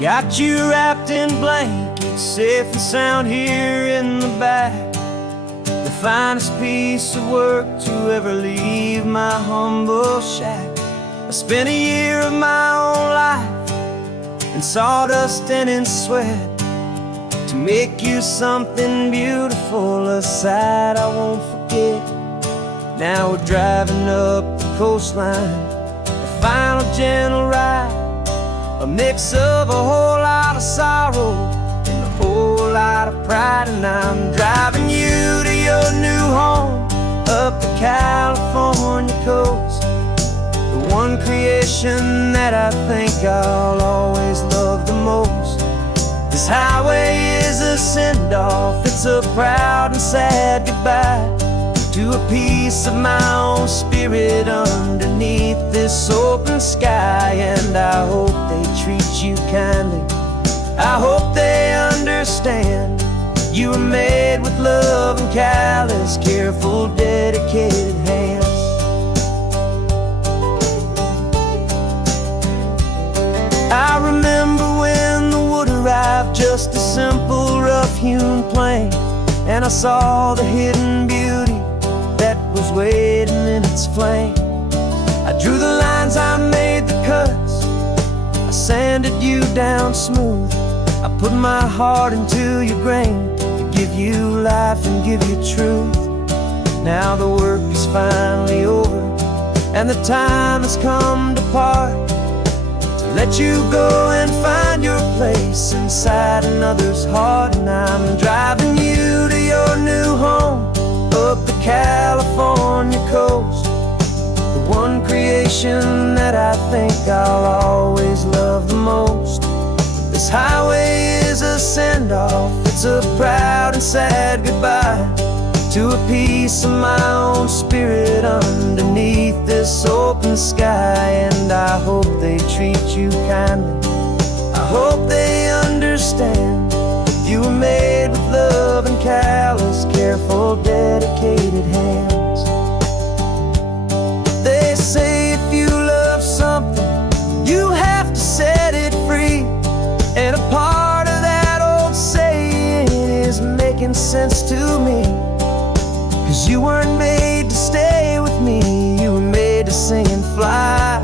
Got you wrapped in blankets, safe and sound here in the back. The finest piece of work to ever leave my humble shack. I spent a year of my own life in sawdust and in sweat to make you something beautiful, a sight I won't forget. Now we're driving up the coastline, a final gentle ride, a mix of a whole lot of sorrow and a whole lot of pride. And I'm driving you to your new home up the California coast, the one creation that I think I'll always love the most. This highway is a send-off, it's a proud and sad goodbye to a piece of my own spirit underneath this open sky. And I hope they treat you kindly, I hope they understand you were made with love and callous, careful, dedicated hands. I remember when the wood arrived, just a simple rough-hewn plank, and I saw the hidden beauty that was waiting in its flame. I drew the lines, I made the cuts, I sanded you down smooth. I put my heart into your grain to give you life and give you truth. Now the work is finally over and the time has come to part, to let you go and find your place inside another's heart. And I'm driving you to your new home up the California coast, the one creation that I think I'll always love the most. This highway is a send-off, it's a proud and sad goodbye to a piece of my own spirit underneath this open sky. And I hope they treat you kindly, I hope they understand you were made with love and callous, careful, dedicated hands. They say if you love something, you have to set it free. And a part of that old saying is making sense to me, 'cause you weren't made to stay with me, you were made to sing and fly,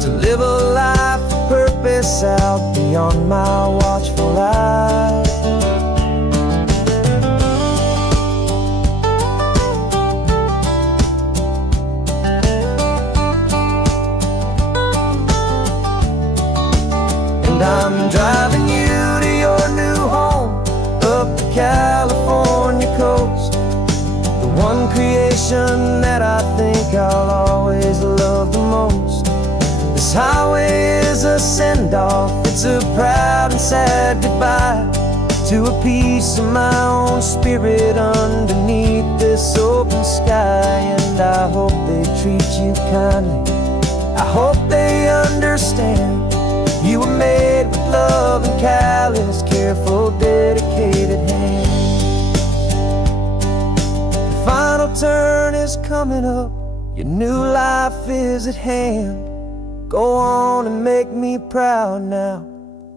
to live a life of purpose out beyond my watchful eye. And I'm driving you to your new home up the California coast, the one creation that I think I'll always love the most. This highway is a send-off, it's a proud and sad goodbye to a piece of my own spirit underneath this open sky. And I hope they treat you kindly, I hope they understand you were made with love and callous, careful, dedicated hands. The final turn is coming up, your new life is at hand. Go on and make me proud now,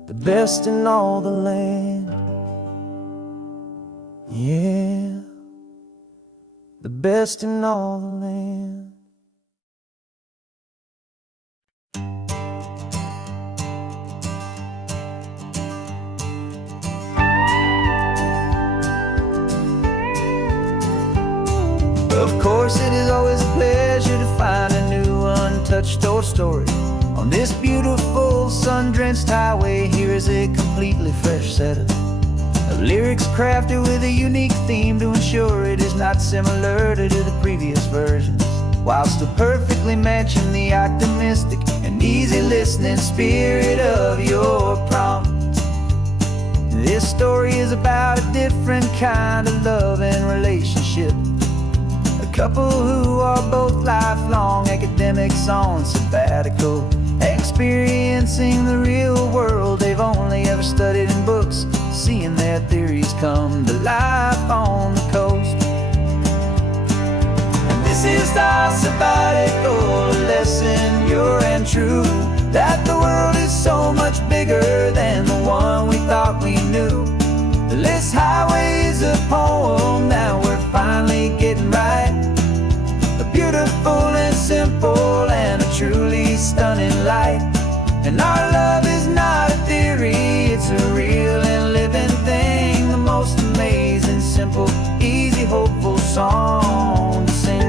the best in all the land. Yeah, the best in all the land. Of course, it is always a pleasure to find a new untouched old story. On this beautiful sun-drenched highway, here is a completely fresh set of lyrics crafted with a unique theme to ensure it is not similar to the previous versions, while still perfectly matching the optimistic and easy listening spirit of your prompt. This story is about a different kind of love and relationship, a couple who are both lifelong academics on sabbatical, experiencing the real world they've only ever studied in books, seeing their theories come to life on the coast. And this is our sabbatical, a lesson pure and true that the world is so much bigger than the one we thought we knew. This highway is a poem that we're finally getting right. A beautiful and simple and a truly stunning light. And our love is not a theory, it's a real and living thing. The most amazing, simple, easy, hopeful song to sing.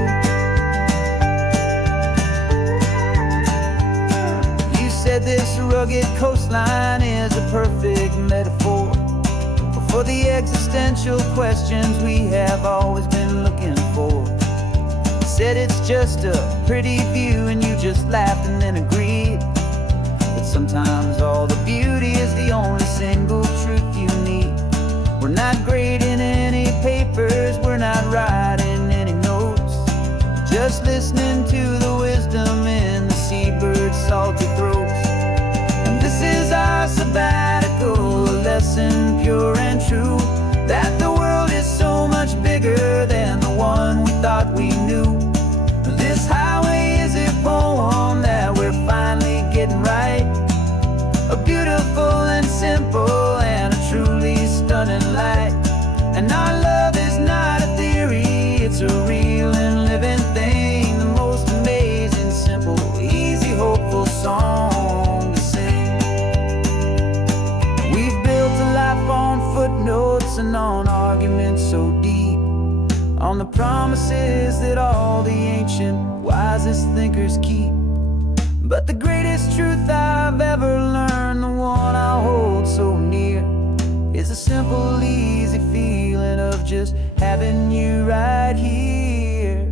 You said this rugged coastline is a perfect metaphor for the existential questions we have always been looking for. You said it's just a pretty view and you just laughed and then agreed. But sometimes all the beauty is the only single truth you need. We're not grading any papers, we're not writing any notes, just listening to the wisdom in the seabird's salty throats. And this is our sabbatical, a lesson pure and true, that the world is so much bigger than the one we thought we knew. This highway is a poem that we're finally getting right. A beautiful and simple and a truly stunning light. And our love is not a theory, it's a real and living thing. The most amazing, simple, easy, hopeful song to sing. We've built a life on footnotes and on arguments so deep, on the promises that all the ancient, wisest thinkers keep. But the greatest truth I've ever learned, the one I hold so near, is a simple, easy feeling of just having you right here.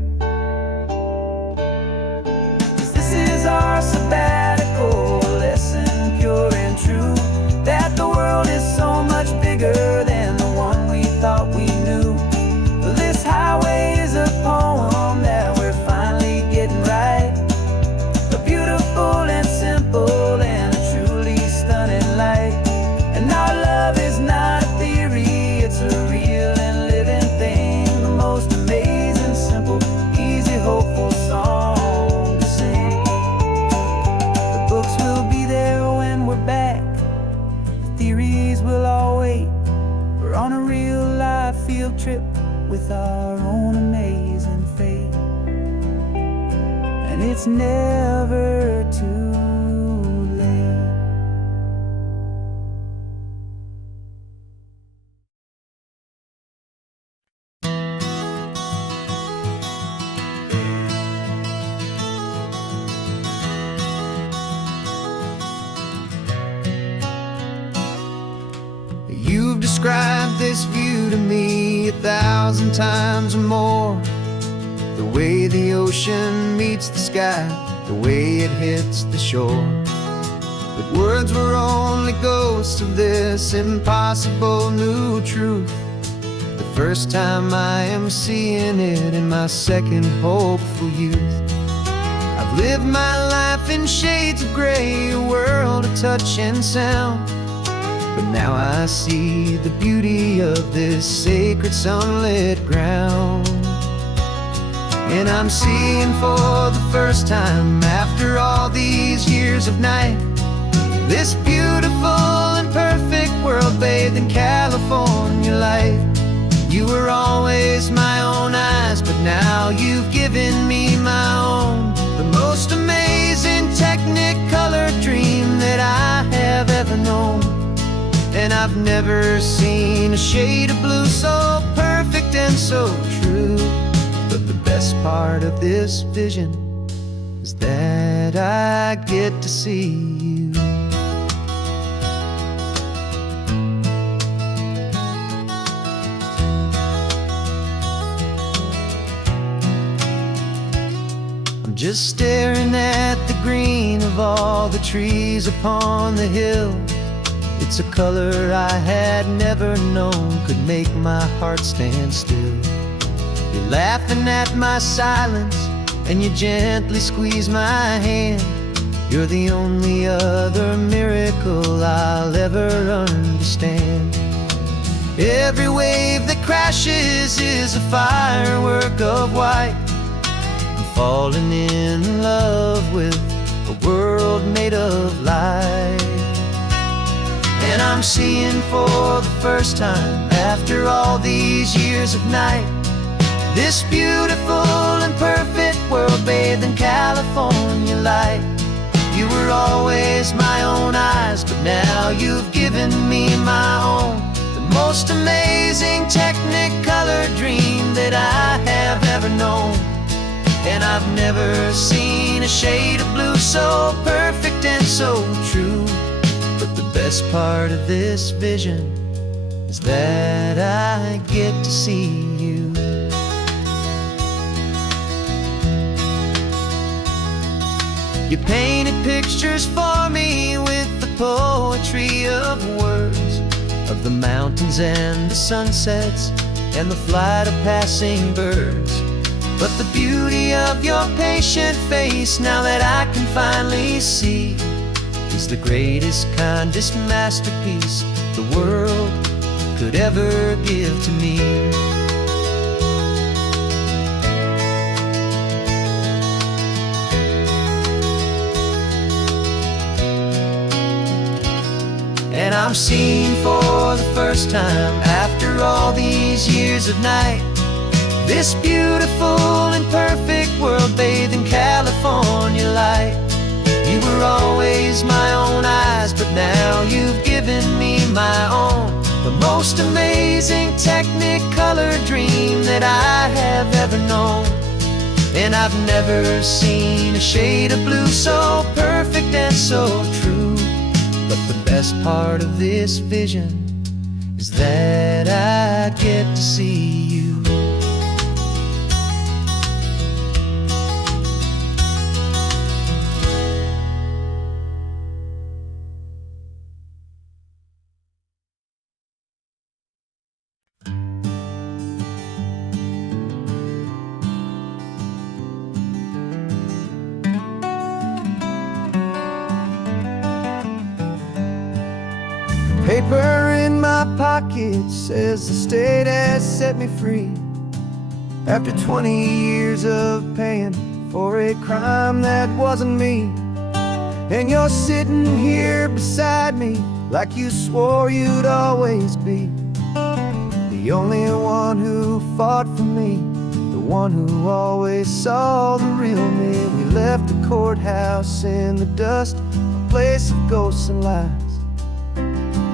'Cause this is our sabbatical, lesson pure and true, that the world is so much bigger than the one we thought we knew. This highway is a poem that we're finally getting right. A beautiful and simple and a truly stunning light. And our love is not a theory, it's a real and living thing. The most amazing, simple, easy, hopeful song to sing. The books will be there when we're back, the theories will all wait. We're on a real life field trip with our own amazing fate. And it's never too late. You've described this view to me 1,000 times or more. The way the ocean meets the sky, the way it hits the shore. But words were only ghosts of this impossible new truth. The first time I am seeing it in my second hopeful youth. I've lived my life in shades of gray, a world of touch and sound. But now I see the beauty of this sacred sunlit ground. And I'm seeing for the first time, after all these years of night, this beautiful and perfect world bathed in California light. You were always my own eyes, but now you've given me my own. The most amazing technicolor dream that I have ever known. And I've never seen a shade of blue so perfect and so true. But the best part of this vision is that I get to see you. I'm just staring at the green of all the trees upon the hill. It's a color I had never known could make my heart stand still. You're laughing at my silence and you gently squeeze my hand. You're the only other miracle I'll ever understand. Every wave that crashes is a firework of white. I'm falling in love with a world made of light. And I'm seeing for the first time, after all these years of night, this beautiful and perfect world bathed in California light. You were always my own eyes, but now you've given me my own, the most amazing technicolor dream that I have ever known. And I've never seen a shade of blue so perfect and so true. But the best part of this vision is that I get to see you. You painted pictures for me with the poetry of words, of the mountains and the sunsets and the flight of passing birds. But the beauty of your patient face, now that I can finally see, is the greatest, kindest masterpiece the world could ever give to me. And I'm seeing for the first time, after all these years of night, this beautiful and perfect world bathed in California light. You were always my own eyes, but now you've given me my own, the most amazing technicolor dream that I have ever known. And I've never seen a shade of blue so perfect and so true. But the best part of this vision is that I get to see you. Paper in my pocket says the state has set me free, after 20 years of paying for a crime that wasn't me. And you're sitting here beside me like you swore you'd always be, the only one who fought for me, the one who always saw the real me. We left the courthouse in the dust, a place of ghosts and lies.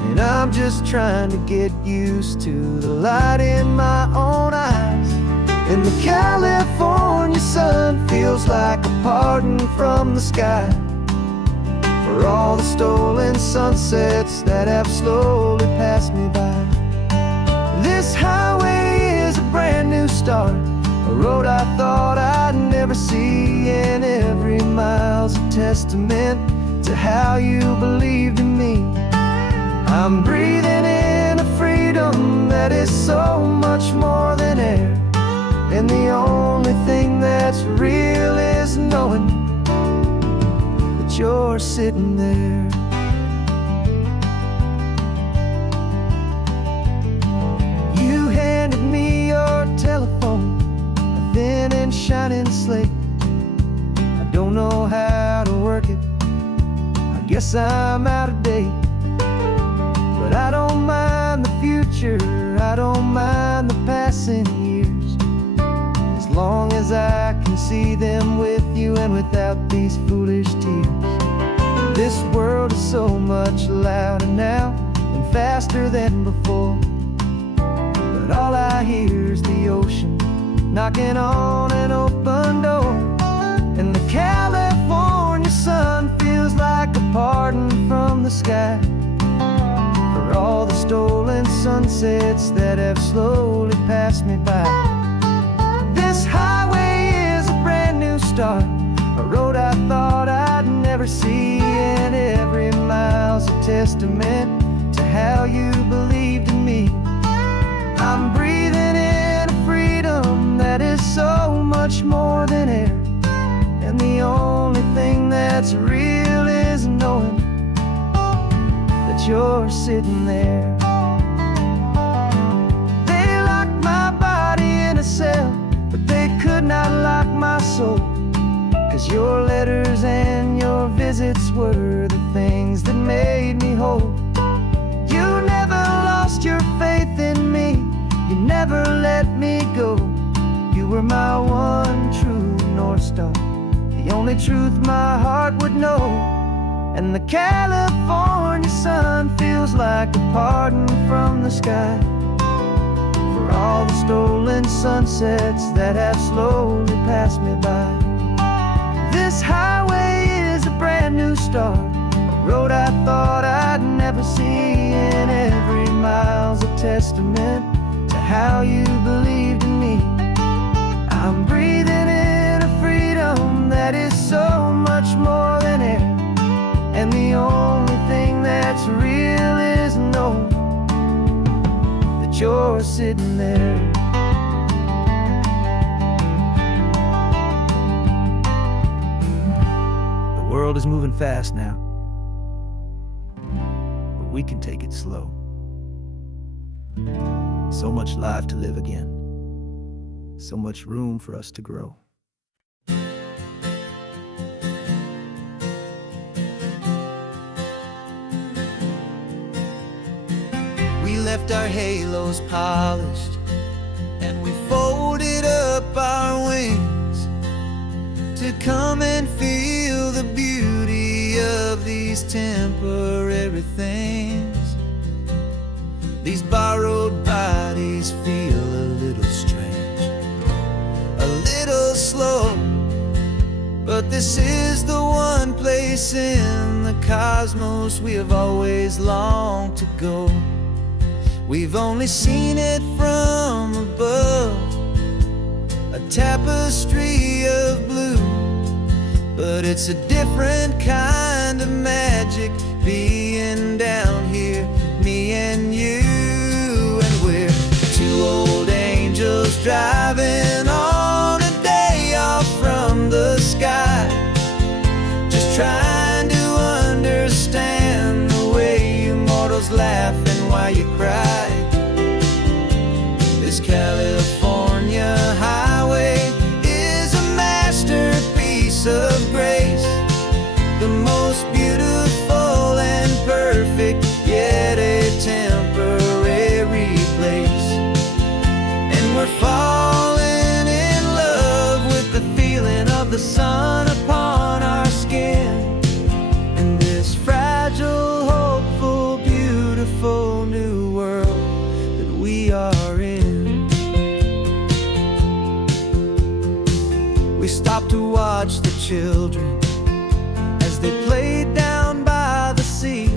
And I'm just trying to get used to the light in my own eyes. And the California sun feels like a pardon from the sky for all the stolen sunsets that have slowly passed me by. This highway is a brand new start, a road I thought I'd never see, and every mile's a testament to how you believed in me. I'm breathing in a freedom that is so much more than air, and the only thing that's real is knowing that you're sitting there. You handed me your telephone, a thin and shining slate. I don't know how to work it, I guess I'm out of date. But I don't mind the future, I don't mind the passing years, as long as I can see them with you and without these foolish tears. This world is so much louder now and faster than before, but all I hear is the ocean knocking on an open door. And the California sun feels like a pardon from the sky for all the stolen sunsets that have slowly passed me by. This highway is a brand new start, a road I thought I'd never see, and every mile's a testament to how you believed in me. I'm breathing in a freedom that is so much more than air, and the only thing that's real is knowing you're sitting there. They locked my body in a cell, but they could not lock my soul, 'cause your letters and your visits were the things that made me whole. You never lost your faith in me, you never let me go. You were my one true North Star, the only truth my heart would know. And the California sun feels like a pardon from the sky for all the stolen sunsets that have slowly passed me by. This highway is a brand new start, a road I thought I'd never see, and every mile's a testament to how you believed in me. I'm breathing in a freedom that is so much more than air, and the only thing that's real is knowing that you're sitting there. The world is moving fast now, but we can take it slow. So much life to live again, so much room for us to grow. We left our halos polished, and we folded up our wings to come and feel the beauty of these temporary things. These borrowed bodies feel a little strange, a little slow, but this is the one place in the cosmos we have always longed to go. We've only seen it from above, a tapestry of blue, but it's a different kind of magic being down here, me and you. And we're two old angels driving on a day off from the sky, just trying to understand the way you mortals laugh and why you cry. This California highway is a masterpiece of grace, the most beautiful and perfect, yet a temporary place. And we're falling in love with the feeling of the sun upon our skin, in this fragile, hopeful, beautiful new world that we are in. We stopped to watch the children as they played down by the sea,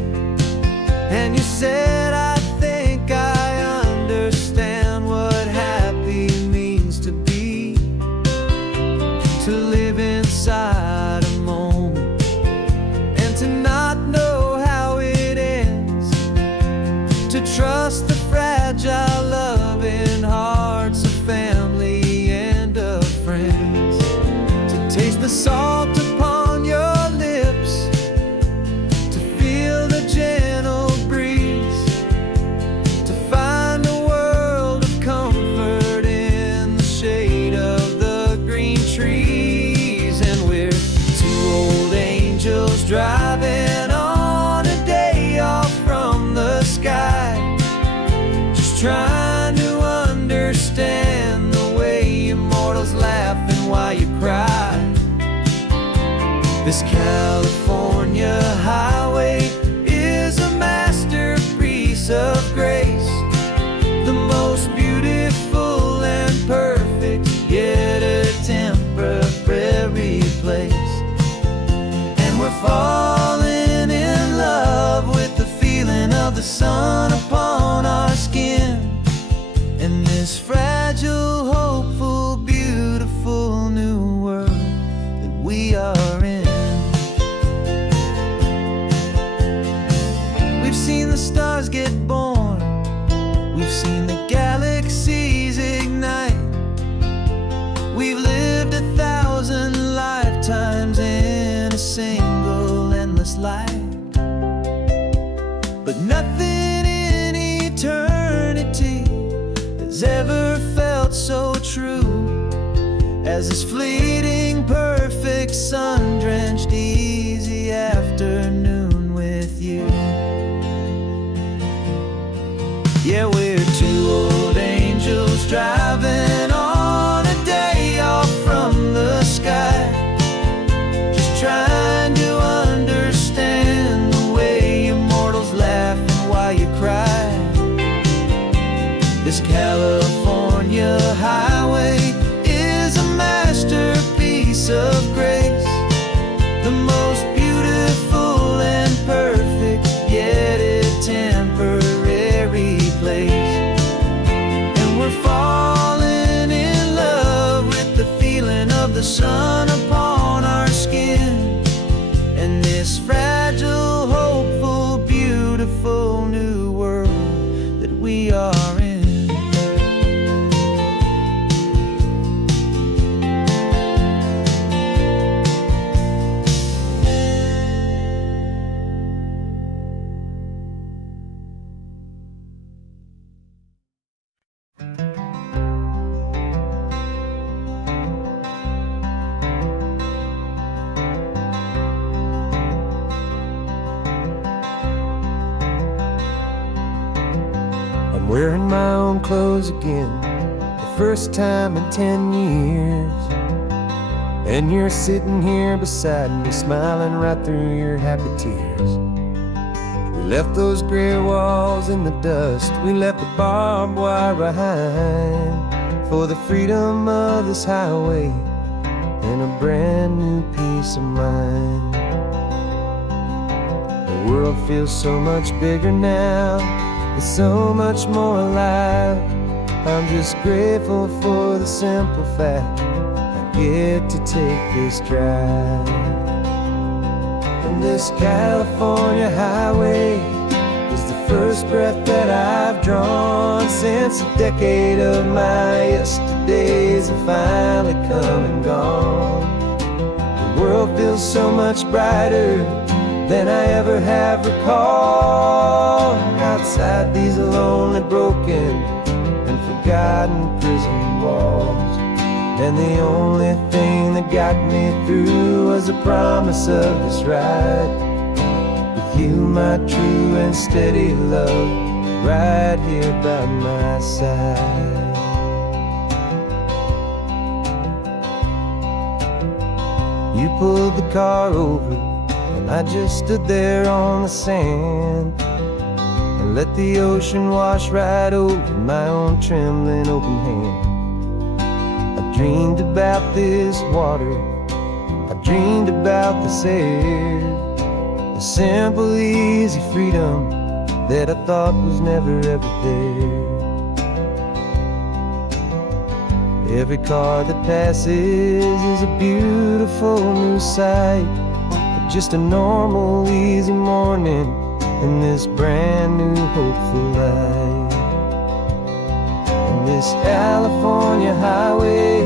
and you said, I think I understand what happy means to be, to live inside a moment and to not know how it ends, to trust the fragile loving hearts of family and of friends, to taste the salt upon your lips, to feel the gentle breeze, to find a world of comfort in the shade of the green trees. And we're two old angels driving on a day off from the sky, just trying to understand the way you mortals laugh and why you cry. This California highway is a masterpiece of grace, the most beautiful and perfect, yet a temporary place. And we're falling in love with the feeling of the sun upon our skin, in this fragile, hopeful, beautiful new world that we are in. We've seen the stars get born, we've seen the galaxies ignite, we've lived 1,000 lifetimes in a single endless life. But nothing in eternity has ever felt so true as this fleeting, perfect, sun-drenched, easy afternoon with you. Yeah, we're two old angels driving on a day off from the sky, just trying to understand the way you mortals laugh and why you cry. This California highway is a masterpiece of grace, the most beautiful and perfect, yet a temporary place. And we're falling in love with the feeling of the sun upon our skin, and this fragile, hopeful, beautiful new world that we are in. I'm wearing my own clothes again, the first time in 10 years. And you're sitting here beside me, smiling right through your happy tears. We left those gray walls in the dust, we left the barbed wire behind, for the freedom of this highway and a brand new peace of mind. The world feels so much bigger now, it's so much more alive. I'm just grateful for the simple fact I get to take this drive. And this California highway is the first breath that I've drawn since a decade of my yesterdays have finally come and gone. The world feels so much brighter than I ever have recalled. Outside these lonely, broken, and forgotten prison walls, and the only thing that got me through was the promise of this ride with you, my true and steady love, right here by my side. You pulled the car over, and I just stood there on the sand and let the ocean wash right over my own trembling open hand. I dreamed about this water, I dreamed about this air, the simple, easy freedom that I thought was never ever there. Every car that passes is a beautiful new sight, just a normal, easy morning in this brand new, hopeful life. And this California highway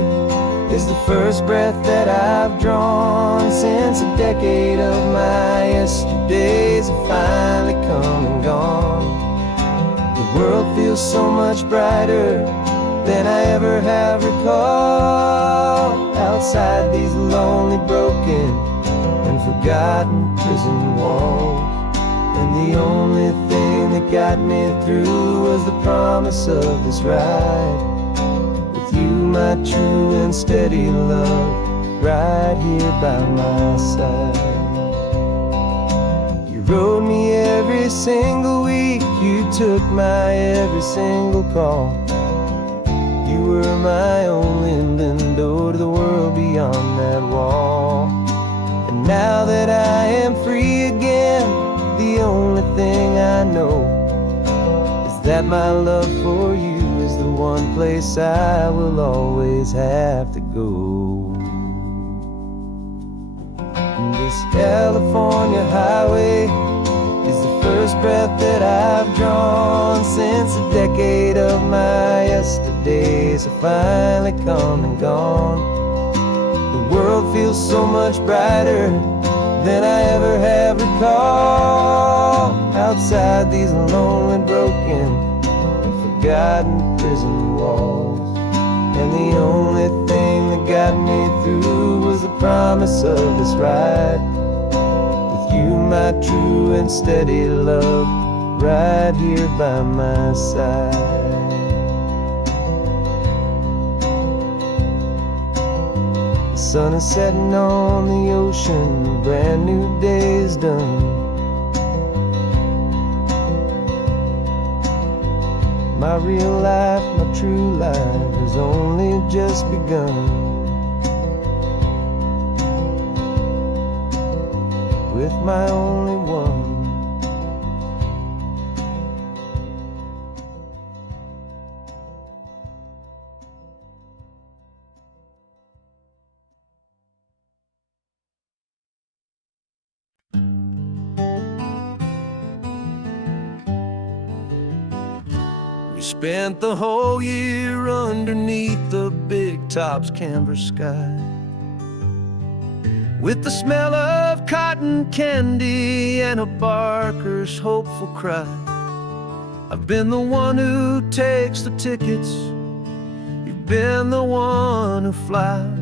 is the first breath that I've drawn since a decade of my yesterdays have finally come and gone. The world feels so much brighter than I ever have recalled. Outside these lonely, broken, and forgotten prison walls, and the only thing that got me through was the promise of this ride with you, my true and steady love, right here by my side. You rode me every single week, you took my every single call. You were my only window to the world beyond that wall. And now that I am free again, the only thing I know is that my love for you is the one place I will always have to go. And this California highway is the first breath that I've drawn since a decade of my yesterdays have finally come and gone. The world feels so much brighter than I ever have recalled. Outside these lonely, broken, and forgotten prison walls, and the only thing that got me through was the promise of this ride with you, my true and steady love, right here by my side. The sun is setting on the ocean, a brand new day is done. My real life, my true life has only just begun. With my only one. We spent the whole year underneath the big top's canvas sky, with the smell of cotton candy and a barker's hopeful cry. I've been the one who takes the tickets, you've been the one who flies,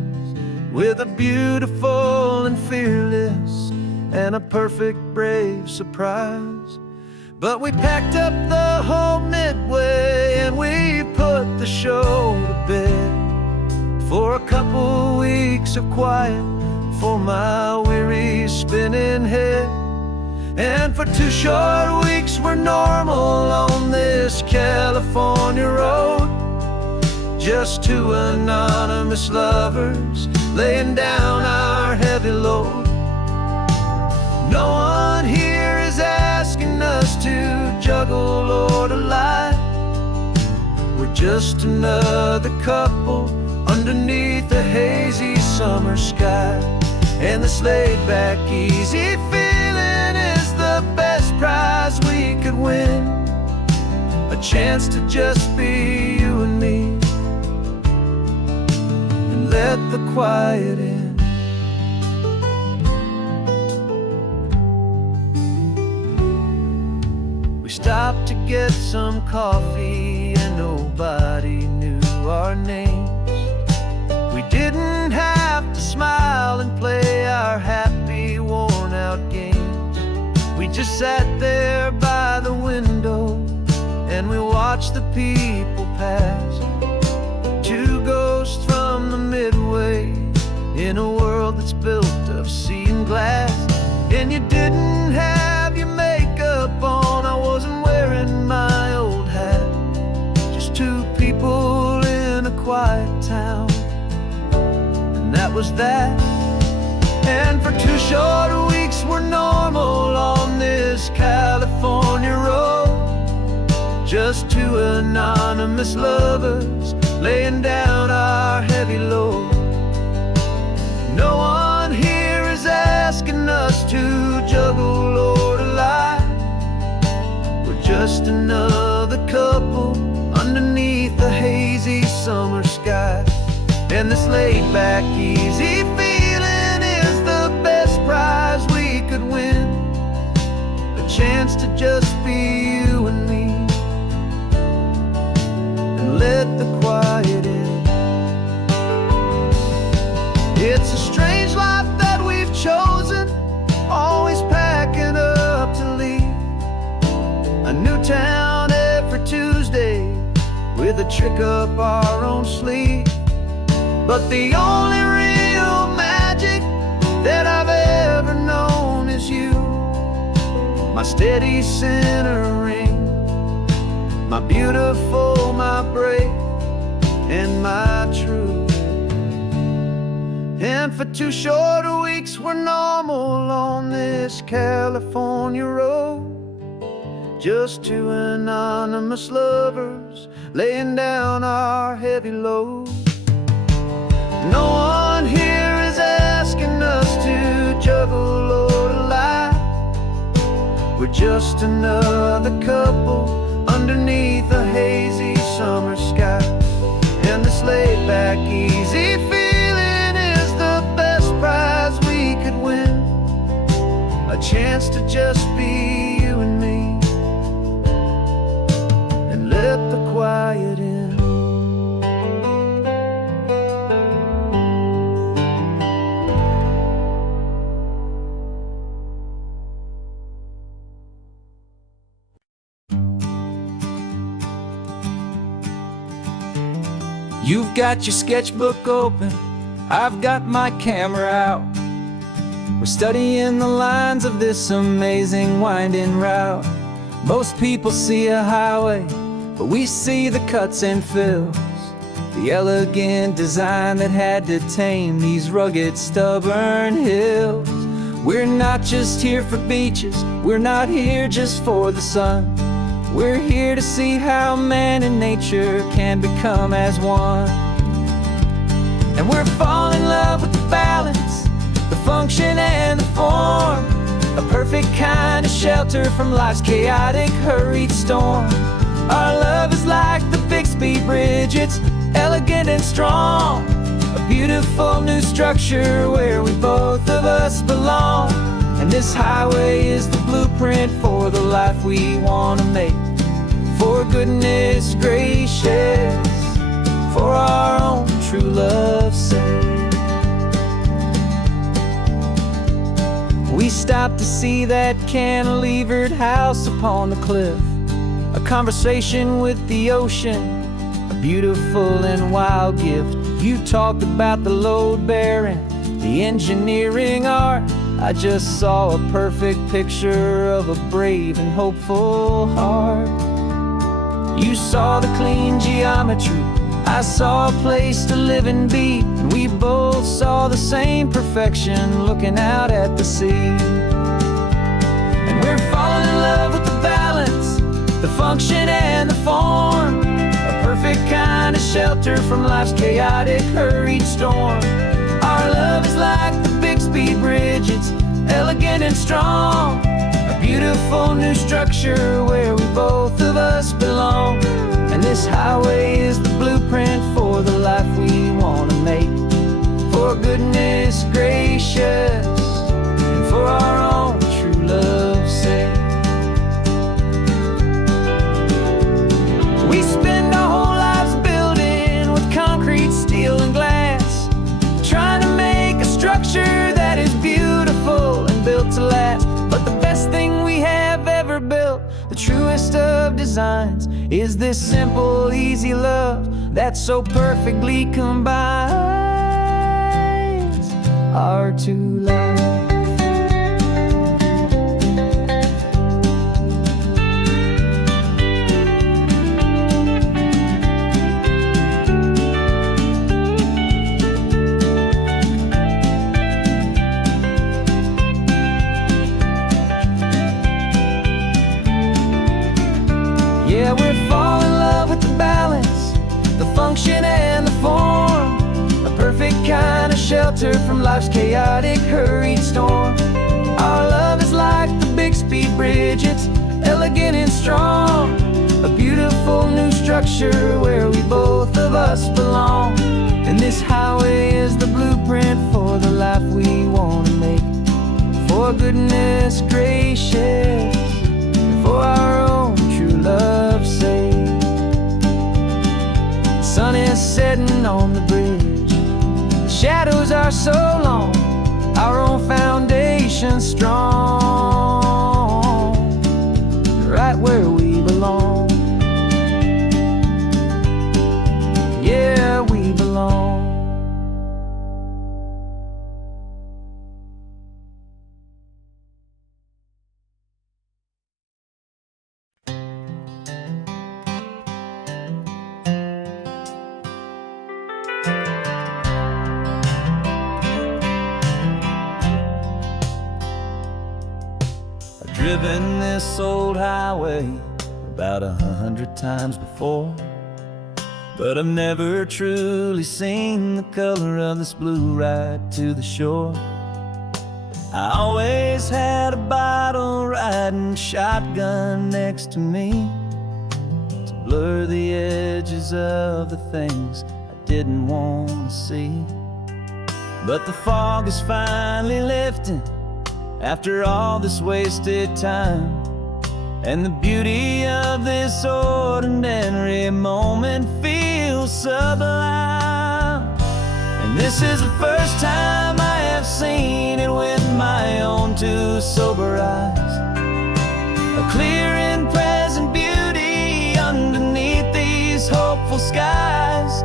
with a beautiful and fearless and a perfect brave surprise. But we packed up the whole Midway and we put the show to bed, for a couple weeks of quiet for my weary spinning head. And for 2 short weeks we're normal on this California road, just 2 anonymous lovers laying down our heavy load. No one here is asking us to juggle or to lie. We're just another couple underneath the hazy summer sky. And this laid-back, easy feeling is the best prize we could win, a chance to just be you and me, and let the quiet in. We stopped to get some coffee and nobody knew our names. We didn't have to smile and play our happy, worn-out games. We just sat there by the window and we watched the people pass, 2 ghosts from the Midway in a world that's built of sea and glass. And you didn't have your makeup on, I wasn't wearing my old hat, just 2 people in a quiet town, and that was that. And for 2 short weeks we're normal on this California road, just 2 anonymous lovers laying down our heavy load. No one here is asking us to juggle or to lie. We're just another couple underneath the hazy summer sky. And this laid-back, easy feeling is the best prize we could win, a chance to just be you and me, and let the quiet in. It's a strange life that we've chosen, always packing up to leave a new town every Tuesday with a trick up our own sleeve. But the only real magic that I've ever known is you, my steady centering, my beautiful, my brave, and my true. And for 2 short weeks we're normal on this California road, just 2 anonymous lovers laying down our heavy load. No one here is asking us to juggle or to lie. We're just another couple underneath a hazy summer sky. And this laid-back, easy feeling is the best prize we could win, a chance to just be you and me, and let the quiet in. You've got your sketchbook open, I've got my camera out. We're studying the lines of this amazing winding route. Most people see a highway, but we see the cuts and fills, the elegant design that had to tame these rugged, stubborn hills. We're not just here for beaches, we're not here just for the sun. We're here to see how man and nature can become as one. And we're falling in love with the balance, the function and the form, a perfect kind of shelter from life's chaotic, hurried storm. Our love is like the Bixby Bridge, it's elegant and strong, a beautiful new structure where we both of us belong. And this highway is the blueprint for the life we want to make. For goodness gracious, for our own true love's sake. We stopped to see that cantilevered house upon the cliff, a conversation with the ocean, a beautiful and wild gift. You talked about the load bearing, the engineering art. I just saw a perfect picture of a brave and hopeful heart. You saw the clean geometry, I saw a place to live and be, and we both saw the same perfection looking out at the sea. And we're falling in love with the balance, the function and the form, a perfect kind of shelter from life's chaotic, hurried storm. Our love is like the Bixby Bridge, it's elegant and strong, a beautiful new structure where we both of us belong. And this highway is the blueprint for the life we want to make. For goodness gracious, and for our own true love's sake. We spend our whole lives building with concrete, steel and glass, trying to make a structure that is beautiful and built to last. But the best thing we have ever built, the truest of designs, is this simple, easy love that so perfectly combines our two lives. Yeah, we're falling in love with the balance, the function and the form, a perfect kind of shelter from life's chaotic, hurried storm. Our love is like the Bixby Bridge, it's elegant and strong, a beautiful new structure where we both of us belong. And this highway is the blueprint for the life we want to make. For goodness gracious, for our own true love's sake. The sun is setting on the bridge, the shadows are so long, our own foundation strong, right where we belong. Yeah, we belong. Driven this old highway about 100 times before, but I've never truly seen the color of this blue right to the shore. I always had a bottle riding shotgun next to me to blur the edges of the things I didn't want to see. But the fog is finally lifting after all this wasted time, and the beauty of this ordinary moment feels sublime. And this is the first time I have seen it with my own two sober eyes, a clear and present beauty underneath these hopeful skies.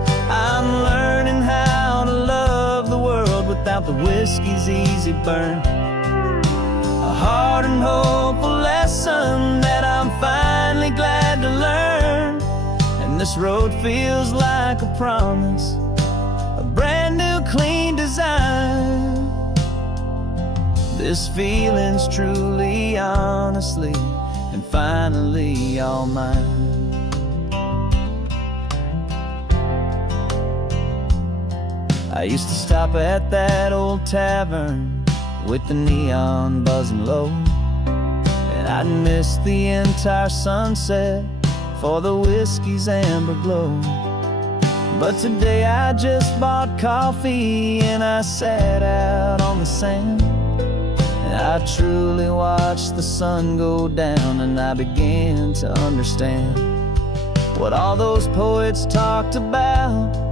whiskey's easy burn. A hard and hopeful lesson that I'm finally glad to learn. And this road feels like a promise, a brand new clean design. This feeling's truly, honestly, and finally all mine. I used to stop at that old tavern with the neon buzzing low, and I'd miss the entire sunset for the whiskey's amber glow. But today I just bought coffee and I sat out on the sand, and I truly watched the sun go down, and I began to understand what all those poets talked about,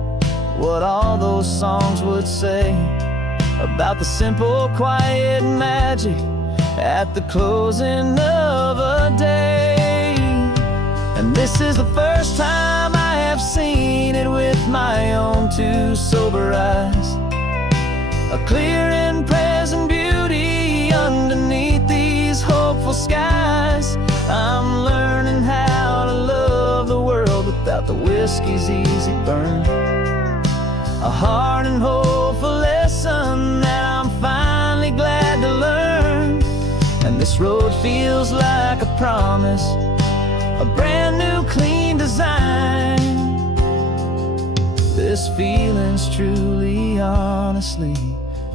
what all those songs would say about the simple, quiet magic at the closing of a day. And this is the first time I have seen it with my own two sober eyes, a clear and present beauty underneath these hopeful skies. I'm learning how to love the world without the whiskey's easy burn. A hard and hopeful lesson that I'm finally glad to learn. And this road feels like a promise, a brand new clean design. This feeling's truly, honestly,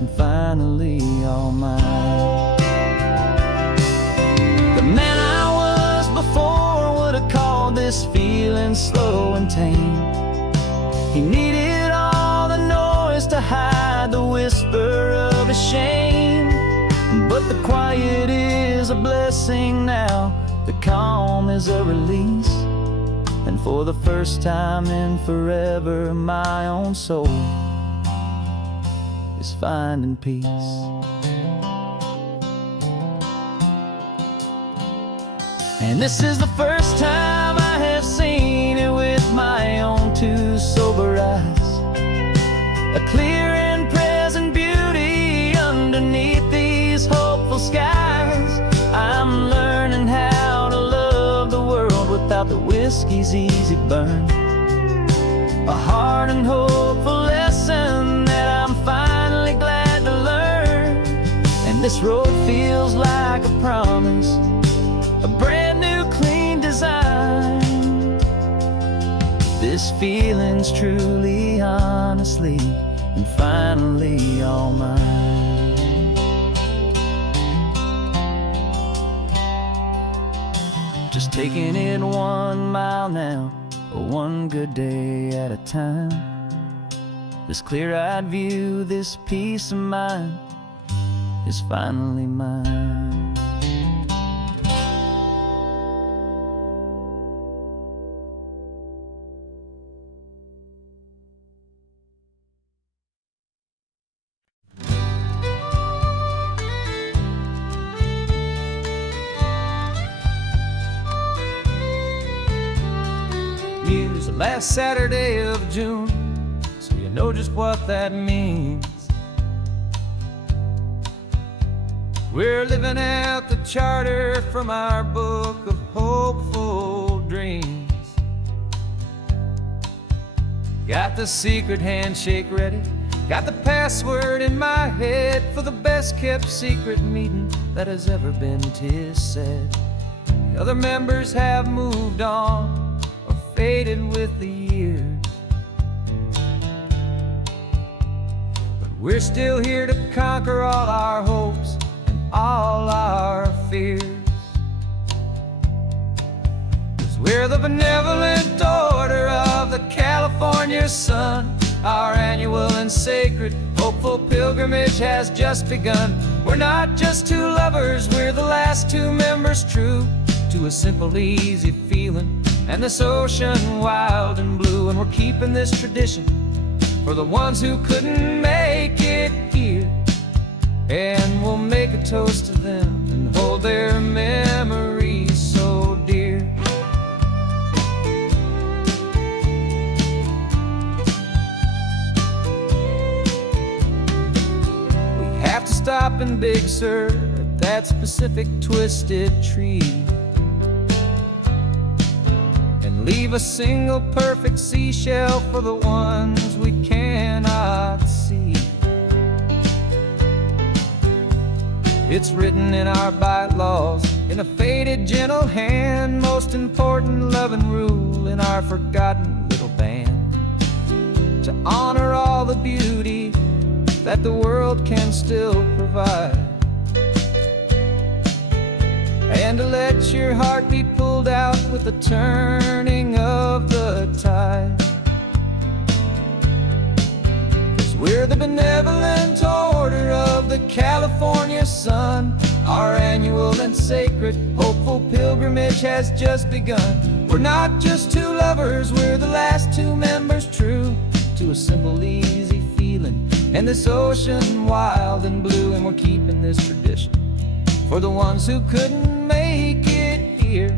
and finally all mine. The man I was before would have called this feeling slow and tame. He needed all the noise to hide the whisper of his shame. But the quiet is a blessing now, the calm is a release. And for the first time in forever, my own soul is finding peace. And this is the first time I have seen it with my own two sober eyes, a clear and present beauty underneath these hopeful skies. I'm learning how to love the world without the whiskey's easy burn. A hard and hopeful lesson that I'm finally glad to learn. And this road feels like a promise, a brand new clean design. This feeling's truly, honestly, and finally all mine. Just taking it 1 mile now, one good day at a time. This clear-eyed view, this peace of mind is finally mine. It's the last Saturday of June, so you know just what that means. We're living out the charter from our book of hopeful dreams. Got the secret handshake ready, got the password in my head for the best kept secret meeting that has ever been, 'tis said. The other members have moved on or faded with the years, but we're still here to conquer all our hopes and all our fears. 'Cause we're the benevolent order of the California sun. Our annual and sacred hopeful pilgrimage has just begun. We're not just two lovers, we're the last two members true to a simple, easy feeling and this ocean wild and blue. And we're keeping this tradition for the ones who couldn't make it here, and we'll make a toast to them and hold their memories so dear. We stop in Big Sur at that specific twisted tree and leave a single perfect seashell for the ones we cannot see. It's written in our bylaws, in a faded gentle hand, most important loving rule in our forgotten little band, to honor all the beauty that the world can still provide, and to let your heart be pulled out with the turning of the tide. 'Cause we're the benevolent order of the California sun. Our annual and sacred hopeful pilgrimage has just begun. We're not just two lovers, we're the last two members true to a simple, easy feeling, and this ocean wild and blue. And we're keeping this tradition for the ones who couldn't make it here,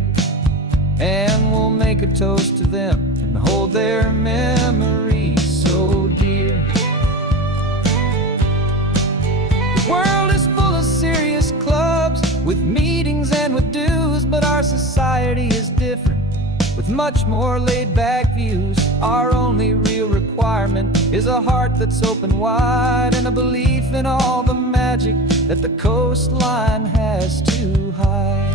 and we'll make a toast to them and hold their memories so dear. The world is full of serious clubs with meetings and with dues, but our society is different, with much more laid-back views. Our only real requirement is a heart that's open wide, and a belief in all the magic that the coastline has to hide.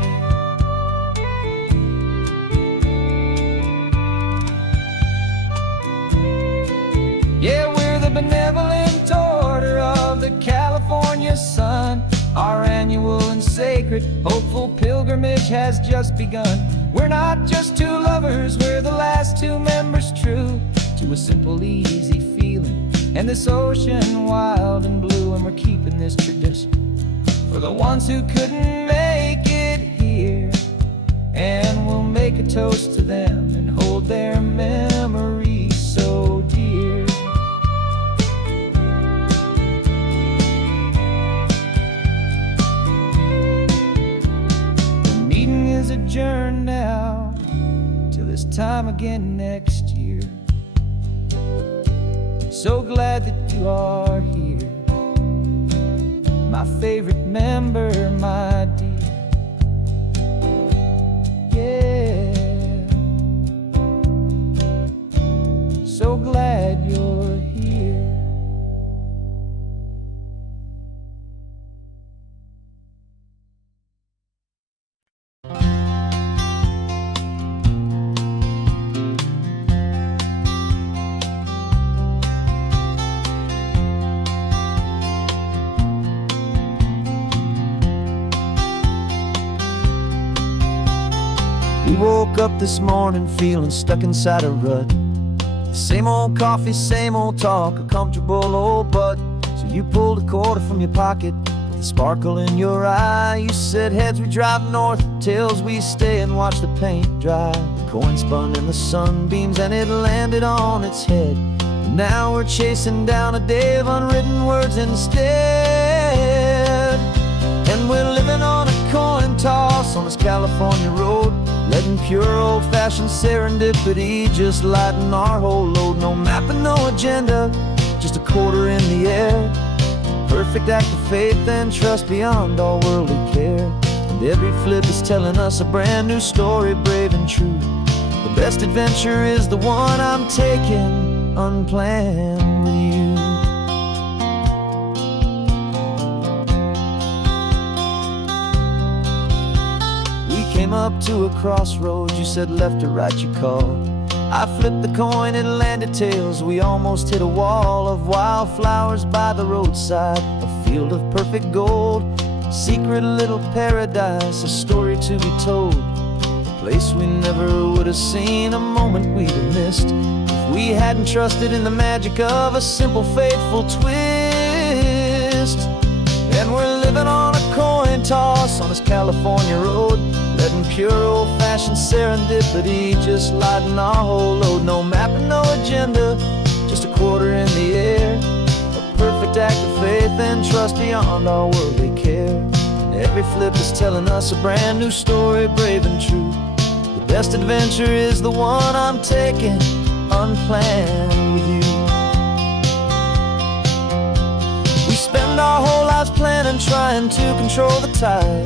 Yeah, we're the benevolent order of the California sun. Our annual and sacred hopeful pilgrimage has just begun. We're not just two lovers, we're the last two members true to a simple, easy feeling, and this ocean wild and blue. And we're keeping this tradition for the ones who couldn't make it here, and we'll make a toast to them and hold their memories so dear. The meeting is adjourned now till this time again next year. So glad that you are here, my favorite member, my dear. Yeah, so glad you're here. We woke up this morning feeling stuck inside a rut. Same old coffee, same old talk, a comfortable old butt. So you pulled a quarter from your pocket with a sparkle in your eye. You said, heads we drive north, tails we stay and watch the paint dry. The coin spun in the sunbeams and it landed on its head. And now we're chasing down a day of unwritten words instead. And we're living on a coin toss on this California road, letting pure old-fashioned serendipity just lighten our whole load. No map and no agenda, just a quarter in the air. Perfect act of faith and trust beyond all worldly care. And every flip is telling us a brand new story, brave and true. The best adventure is the one I'm taking unplanned with you. Came up to a crossroads, you said left or right you called. I flipped the coin, it landed tails. We almost hit a wall of wildflowers by the roadside, a field of perfect gold, secret little paradise, a story to be told, a place we never would have seen, a moment we'd have missed if we hadn't trusted in the magic of a simple, faithful twist. And we're living on a coin toss on this California road, letting pure old-fashioned serendipity just lighten our whole load. No map and no agenda, just a quarter in the air. A perfect act of faith and trust beyond our worldly care. And every flip is telling us a brand new story, brave and true. The best adventure is the one I'm taking unplanned with you. We spend our whole lives planning trying to control the tide,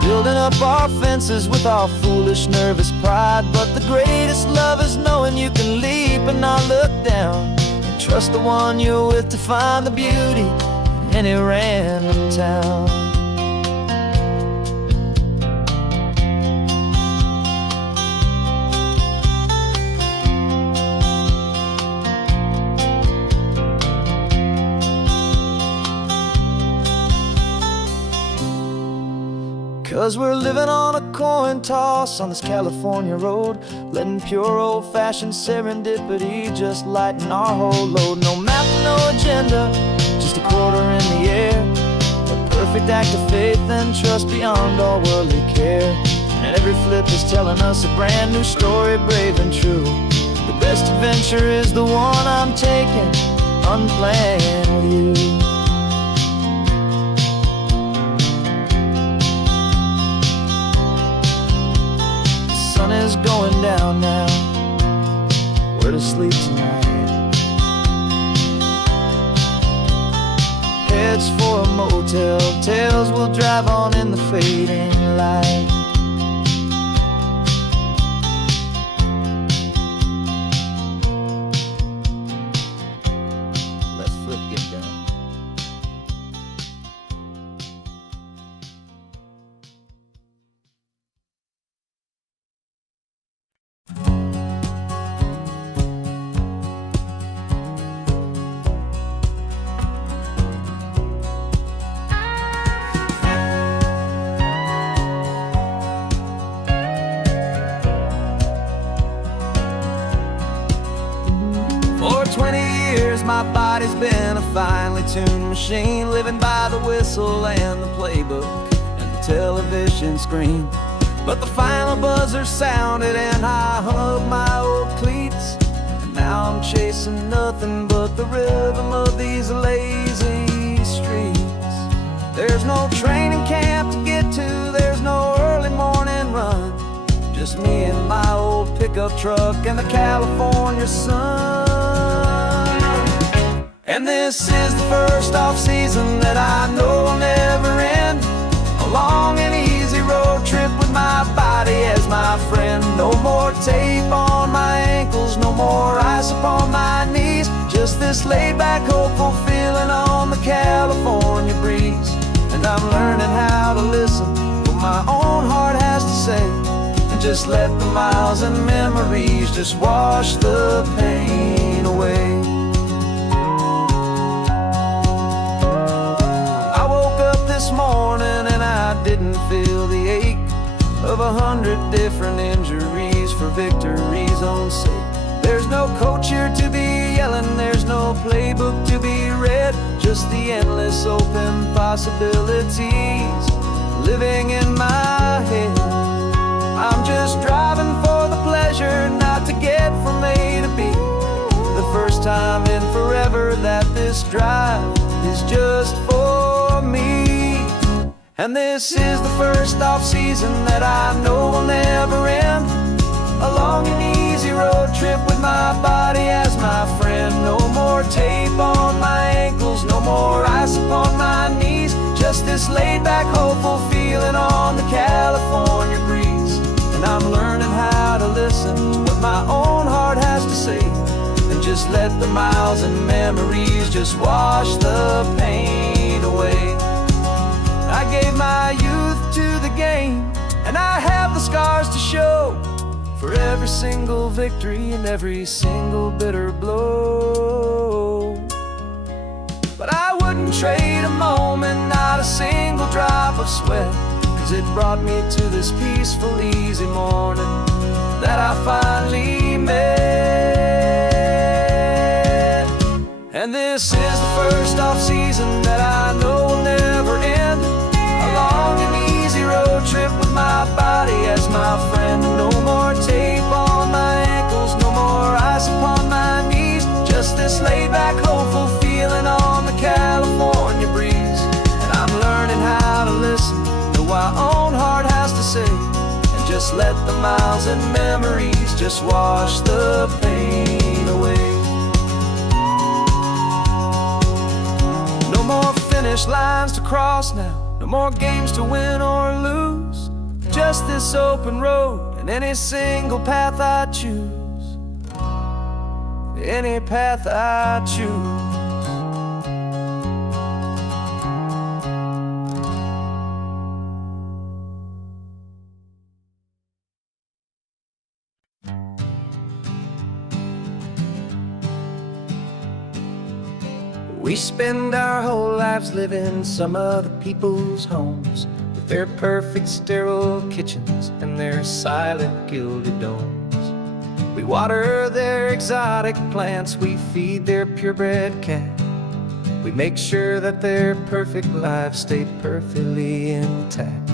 building up our fences with our foolish, nervous pride. But the greatest love is knowing you can leap and not look down, and trust the one you're with to find the beauty in any random town. 'Cause we're living on a coin toss on this California road, letting pure old-fashioned serendipity just lighten our whole load. No map, no agenda, just a quarter in the air, a perfect act of faith and trust beyond all worldly care. And every flip is telling us a brand new story, brave and true. The best adventure is the one I'm taking, unplanned with you. Sun is going down now, we're to sleep tonight. Heads for a motel, tails will drive on in the fading light. Let's flip, get down. For 20 years my body's been a finely tuned machine, living by the whistle and the playbook and the television screen. But the final buzzer sounded and I hung up my old cleats, and now I'm chasing nothing but the rhythm of these lazy streets. There's no training camp to get to, there's no early morning run, just me and my old pickup truck and the California sun. And this is the first off-season that I know will never end, a long and easy road trip with my body as my friend. No more tape on my ankles, no more ice upon my knees, just this laid-back, hopeful feeling on the California breeze. And I'm learning how to listen to what my own heart has to say, and just let the miles and memories just wash the pain away. I woke up this morning and I didn't feel the ache of 100 different injuries for victory's own sake. There's no coach here to be yelling, there's no playbook to be read, just the endless open possibilities living in my head. I'm just driving for the pleasure, not to get from A to B. The first time in forever that this drive is just for me. And this is the first off-season that I know will never end, a long and easy road trip with my body as my friend. No more tape on my ankles, no more ice upon my knees, just this laid-back, hopeful feeling on the California breeze. And I'm learning how to listen to what my own heart has to say, and just let the miles and memories just wash the pain away. I gave my youth to the game, and I have the scars to show for every single victory and every single bitter blow. But I wouldn't trade a moment, not a single drop of sweat, 'cause it brought me to this peaceful, easy morning that I finally met. And this is the first off-season that I know will never end, a long and easy road trip with my body as my friend. No more tape on my ankles, no more ice upon my knees, just this laid-back, hopeful feeling on the California breeze. And I'm learning how to listen to what my own heart has to say, and just let the miles and memories just wash the pain away. No more finish lines to cross now, no more games to win or lose, just this open road and any single path I choose. Any path I choose. We spend our whole lives living some other people's homes, with their perfect sterile kitchens and their silent gilded domes. We water their exotic plants, we feed their purebred cat. We make sure that their perfect lives stay perfectly intact.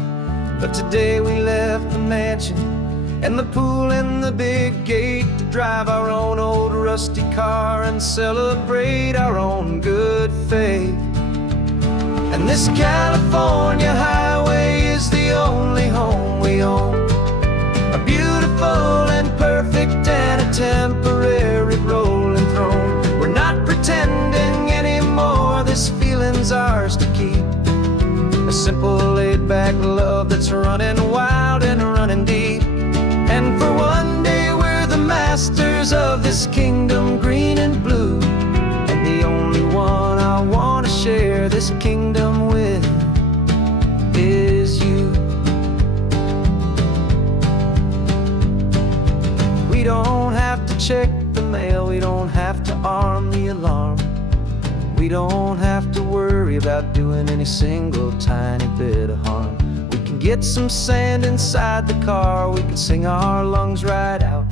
But today we left the mansion and the pool and the big gate to drive our own old rusty car and celebrate our own good faith. And this California highway is the only home we own, a beautiful and perfect and a temporary rolling throne. We're not pretending anymore, this feeling's ours to keep. A simple laid-back love that's running wild and running deep. And for one day we're the masters of this kingdom green and blue, and the only one I want to share this kingdom with is you. We don't have to check the mail, we don't have to arm the alarm, we don't have to worry about doing any single tiny bit of harm. We can get some sand inside the car, we can sing our lungs right out,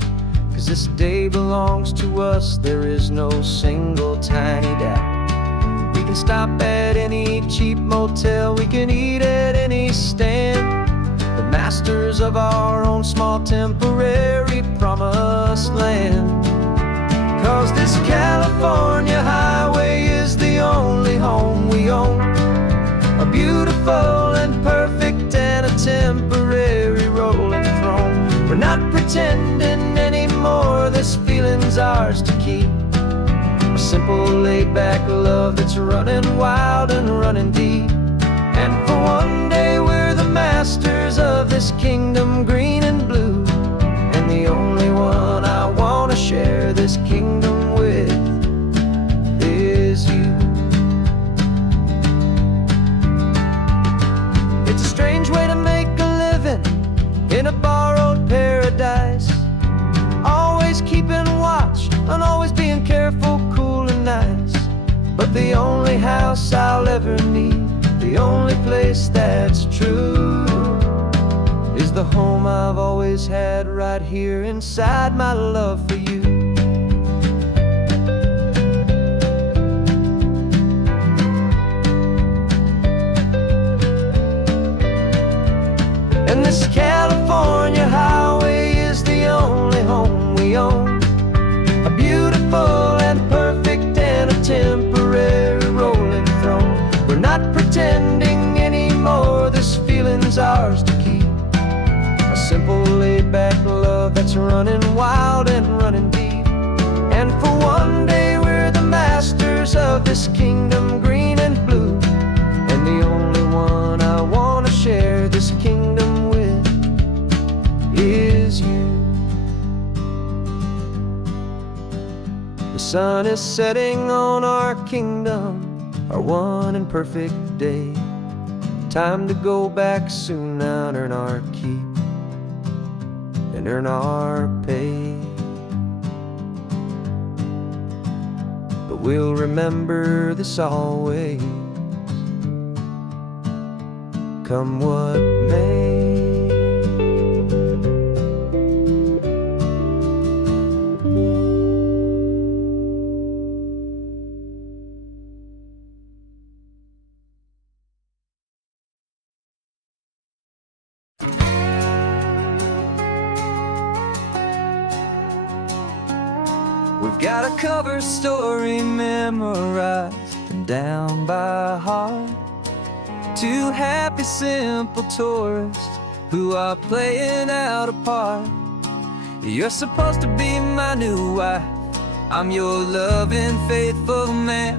'cause this day belongs to us, there is no single tiny doubt. We can stop at any cheap motel, we can eat at any stand, the masters of our own small temporary promised land. 'Cause this California highway is the only home we own, a beautiful and perfect and a temporary rolling throne. We're not pretending anymore, this feeling's ours to keep. A simple laid-back love that's running wild and running deep. And for one day we're the masters of this kingdom green and blue, and the only one I want to share this kingdom with is you. It's a strange way to make a living in a borrowed paradise, always keeping watch and always being careful, cool and nice. But the only house I'll ever need, the only place that's true, is the home I've always had right here inside my love for you. And this California highway is the only home we own, a beautiful and perfect and a temporary rolling throne. We're not pretending anymore, this feeling's ours to keep. A simple laid-back love that's running wild and running deep. And for one day we're the masters of this kingdom green and blue, and the only one I want to share this kingdom with is you. The sun is setting on our kingdom, our one and perfect day. Time to go back soon now and earn our keep and earn our pay. But we'll remember this always, come what may. We've got a cover story memorized and down by heart. Two happy, simple tourists who are playing out a part. You're supposed to be my new wife, I'm your loving, faithful man,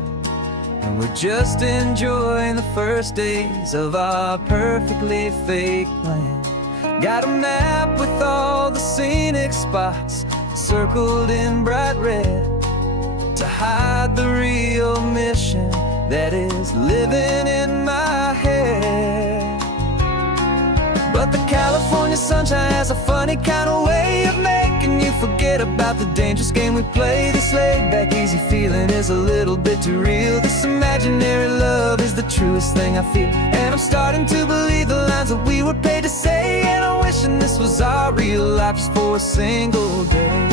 and we're just enjoying the first days of our perfectly fake plan. Got a map with all the scenic spots circled in bright red to hide the real mission that is living in my head. But the California sunshine has a funny kind of way of making you forget about the dangerous game we play. This laid-back, easy feeling is a little bit too real. This imaginary love is the truest thing I feel, and I'm starting to believe the lines that we were paid to say. And I'm wishing this was our real life just for a single day.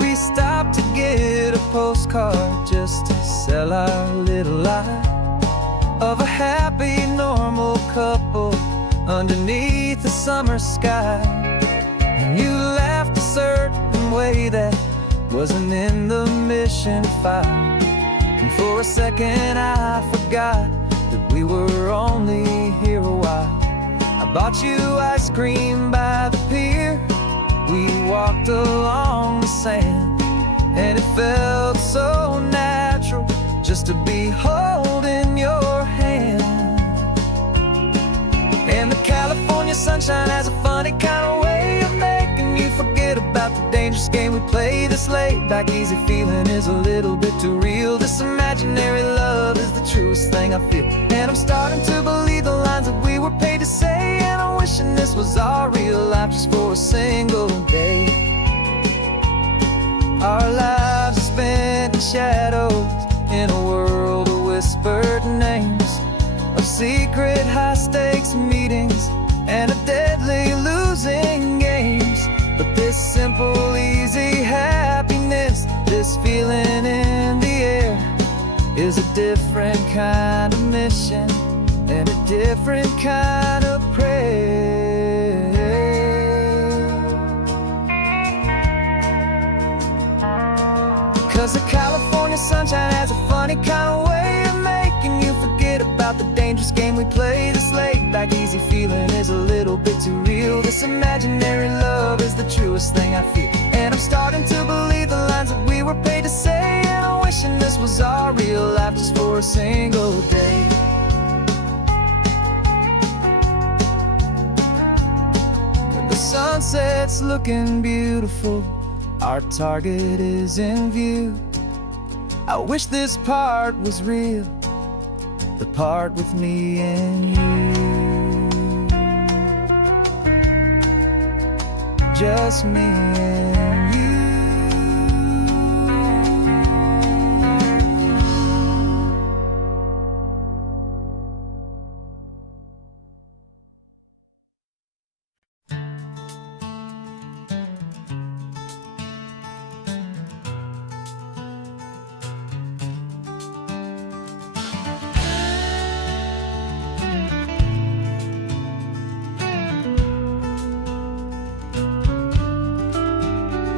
We stopped to get a postcard just to sell our little lie of a happy, normal couple underneath the summer sky. And you laughed a certain way that wasn't in the mission file, and for a second I forgot that we were only here a while. I bought you ice cream by the pier. We walked along the sand, and it felt so natural just to be holding your hand. And the California sunshine has a funny kind of way of making you forget about the dangerous game we play. This laid-back, easy feeling is a little bit too real. This imaginary love is the truest thing I feel, and I'm starting to believe the lines that we were paid to say. And I'm wishing this was our real life just for a single day. Our lives are spent in shadows, in a world of whispered names, of secret high-stakes meetings and of deadly losing games. But this simple, easy happiness, this feeling in the air, is a different kind of mission and a different kind of prayer. 'Cause the California sunshine has a funny kind of way of making you forget about the dangerous game we play. This laid-back, easy feeling is a little bit too real. This imaginary love is the truest thing I feel, and I'm starting to believe the lines that we were paid to say. And I'm wishing this was our real life just for a single day. When the sunset's looking beautiful, our target is in view. I wish this part was real, the part with me and you. Just me and you.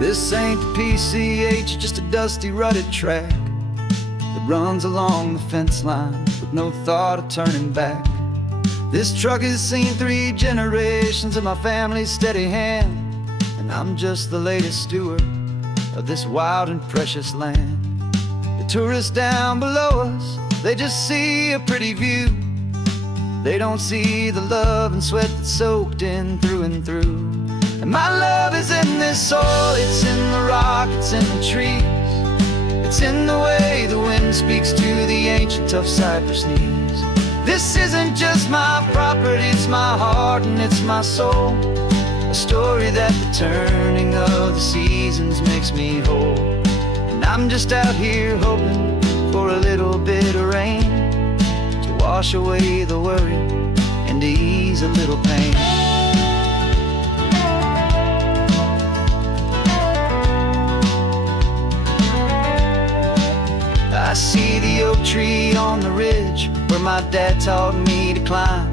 This ain't the PCH, just a dusty, rutted track that runs along the fence line with no thought of turning back. This truck has seen 3 generations of my family's steady hand, and I'm just the latest steward of this wild and precious land. The tourists down below us, they just see a pretty view. They don't see the love and sweat that's soaked in through and through. And my love is in this soil, it's in the rock, it's in the trees. It's in the way the wind speaks to the ancient tough cypress knees. This isn't just my property, it's my heart and it's my soul. A story that the turning of the seasons makes me whole. And I'm just out here hoping for a little bit of rain to wash away the worry and to ease a little pain. I see the oak tree on the ridge where my dad taught me to climb,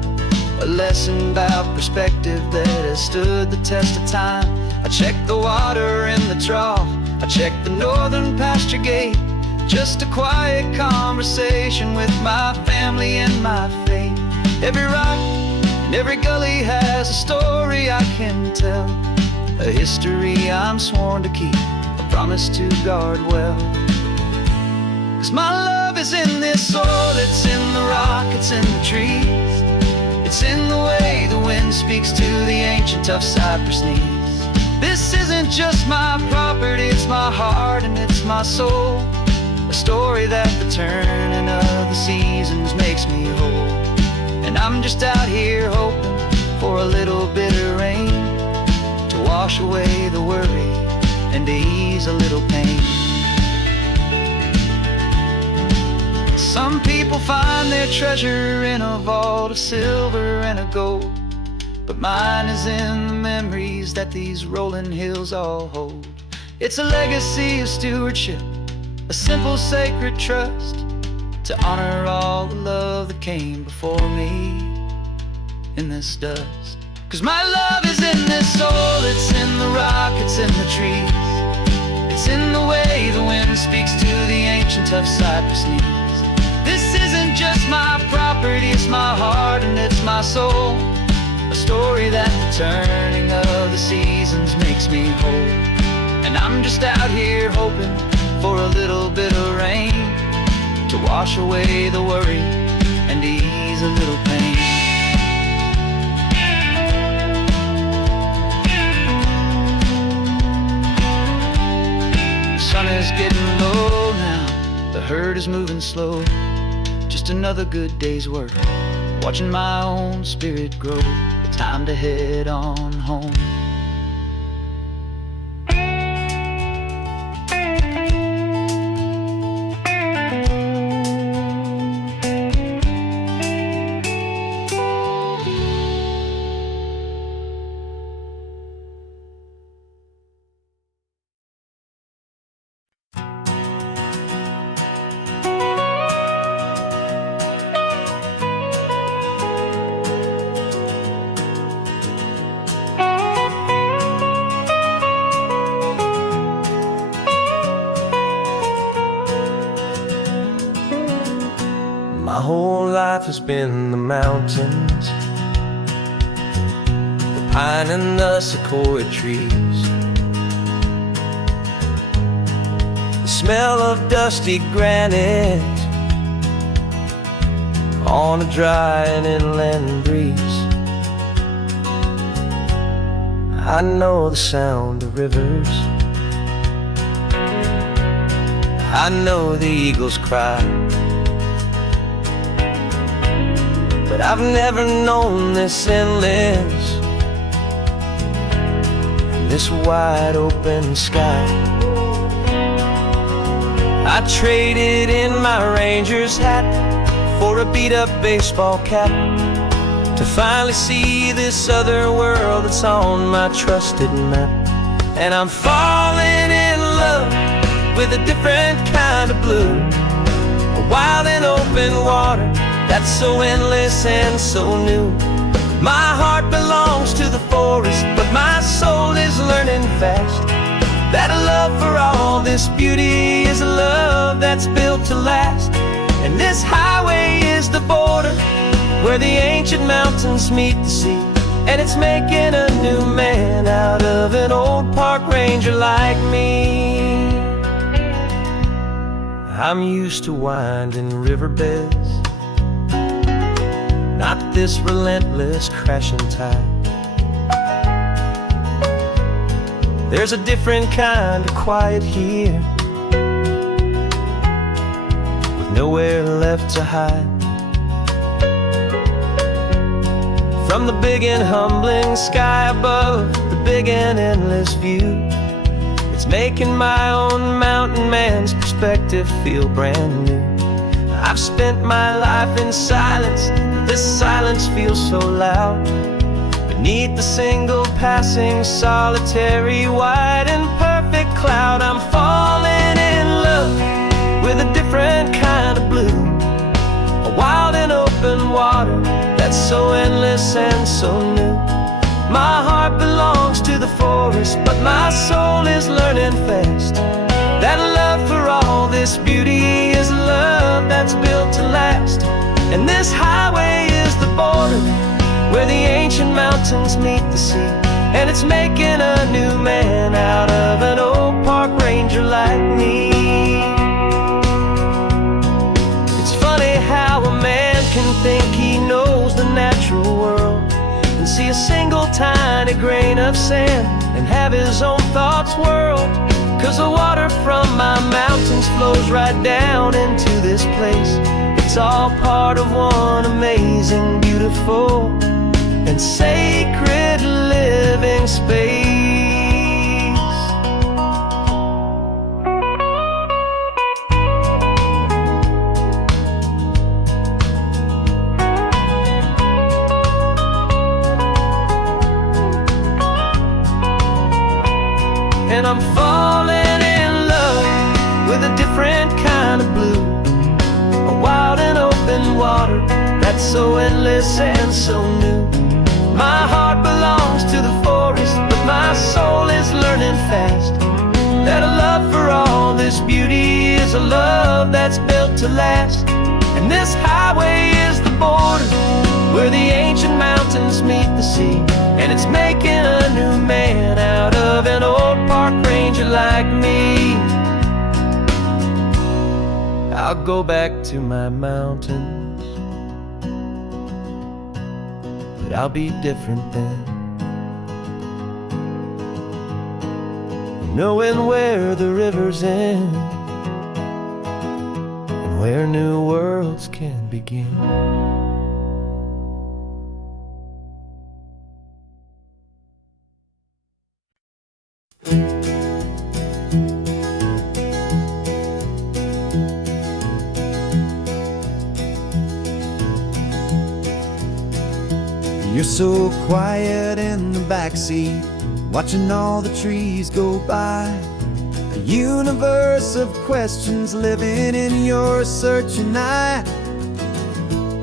a lesson about perspective that has stood the test of time. I check the water in the trough, I check the northern pasture gate, just a quiet conversation with my family and my faith. Every rock and every gully has a story I can tell, a history I'm sworn to keep, a promise to guard well. 'Cause my love is in this soil, it's in the rock, it's in the trees. It's in the way the wind speaks to the ancient tough cypress knees. This isn't just my property, it's my heart and it's my soul. A story that the turning of the seasons makes me whole. And I'm just out here hoping for a little bit of rain to wash away the worry and to ease a little pain. Some people find their treasure in a vault of silver and a gold, but mine is in the memories that these rolling hills all hold. It's a legacy of stewardship, a simple sacred trust, to honor all the love that came before me in this dust. 'Cause my love is in this soul, it's in the rock, it's in the trees. It's in the way the wind speaks to the ancient tough cypress knees. This isn't just my property, it's my heart and it's my soul. A story that the turning of the seasons makes me whole. And I'm just out here hoping for a little bit of rain to wash away the worry and ease a little pain. The sun is getting low now, the herd is moving slow. Just another good day's work, watching my own spirit grow. Time to head on home. My whole life has been the mountains, the pine and the sequoia trees, the smell of dusty granite on a dry and inland breeze. I know the sound of rivers, I know the eagles cry, but I've never known this endless, this wide open sky. I traded in my ranger's hat for a beat-up baseball cap to finally see this other world that's on my trusted map. And I'm falling in love with a different kind of blue, a wild and open water that's so endless and so new. My heart belongs to the forest, but my soul is learning fast that a love for all this beauty is a love that's built to last. And this highway is the border where the ancient mountains meet the sea, and it's making a new man out of an old park ranger like me. I'm used to winding riverbeds, not this relentless crashing tide. There's a different kind of quiet here, with nowhere left to hide. From the big and humbling sky above, the big and endless view, it's making my own mountain man's perspective feel brand new. I've spent my life in silence, this silence feels so loud. Beneath the single passing solitary white and perfect cloud, I'm falling in love with a different kind of blue, a wild and open water that's so endless and so new. My heart belongs to the forest, but my soul is learning fast that love for all this beauty is a love that's built to last. And this highway is the border where the ancient mountains meet the sea, and it's making a new man out of an old park ranger tiny grain of sand and have his own thoughts whirled. 'Cause the water from my mountains flows right down into this place. It's all part of one amazing, beautiful, and sacred living space. And I'm falling in love with a different kind of blue, a wild and open water that's so endless and so new. My heart belongs to the forest, but my soul is learning fast that a love for all this beauty is a love that's built to last. And this highway is the border where the ancient mountains meet the sea, and it's making a new man out of an old park ranger like me. I'll go back to my mountains, but I'll be different then, knowing where the rivers end and where new worlds can begin. You're so quiet in the backseat, watching all the trees go by. A universe of questions living in your searching eye.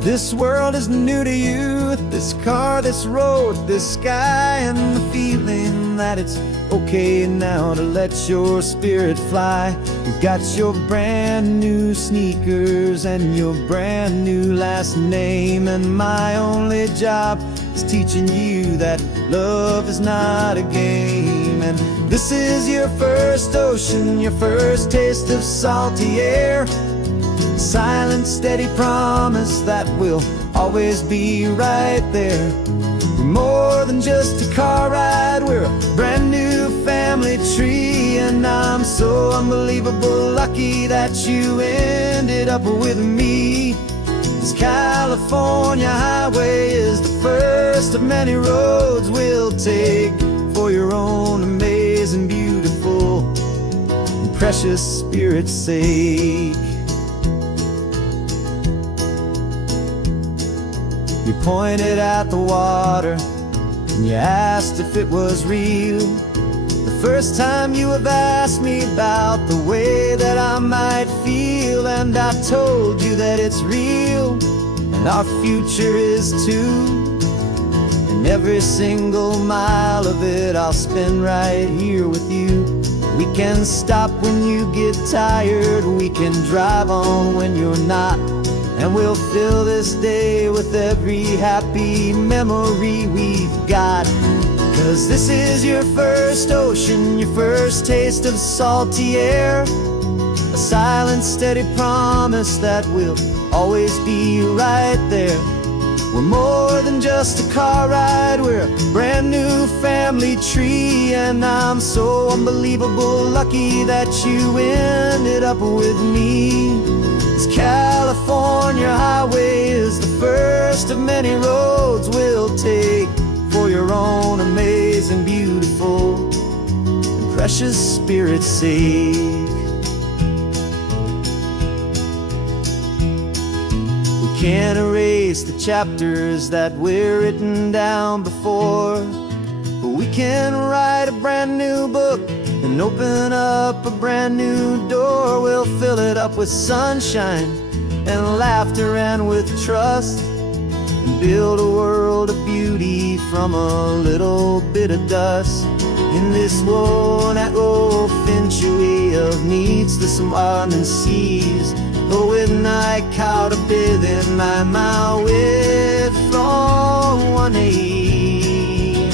This world is new to you, this car, this road, this sky, and the feeling that it's okay now to let your spirit fly. You've got your brand new sneakers and your brand new last name, and my only job is teaching you that love is not a game. And this is your first ocean, your first taste of salty air, silent, steady promise that we'll always be right there. We're more than just a car ride, we're a brand new family tree, and I'm so unbelievable lucky that you ended up with me. This California highway is the first of many roads we'll take for your own amazing, beautiful, and precious spirit's sake. You pointed at the water and you asked if it was real. The first time you have asked me about the way that I might feel, and I told you that it's real and our future is too. And every single mile of it I'll spend right here with you. We can stop when you get tired, we can drive on when you're not, and we'll fill this day with every happy memory we've got. 'Cause this is your first ocean, your first taste of salty air, a silent, steady promise that we'll always be right there. We're more than just a car ride, we're a brand new family tree, and I'm so unbelievable lucky that you ended up with me. This California highway is the first of many roads we'll take for your own amazing, beautiful, and precious spirit's sake. We can't erase the chapters that we're written down before, but we can write a brand new book and open up a brand new door. We'll fill it up with sunshine and laughter and with trust, and build a world of beauty from a little bit of dust. In this world that finchuí of needs the sumwanan seas, oh with night caught a bit in my with from one aid.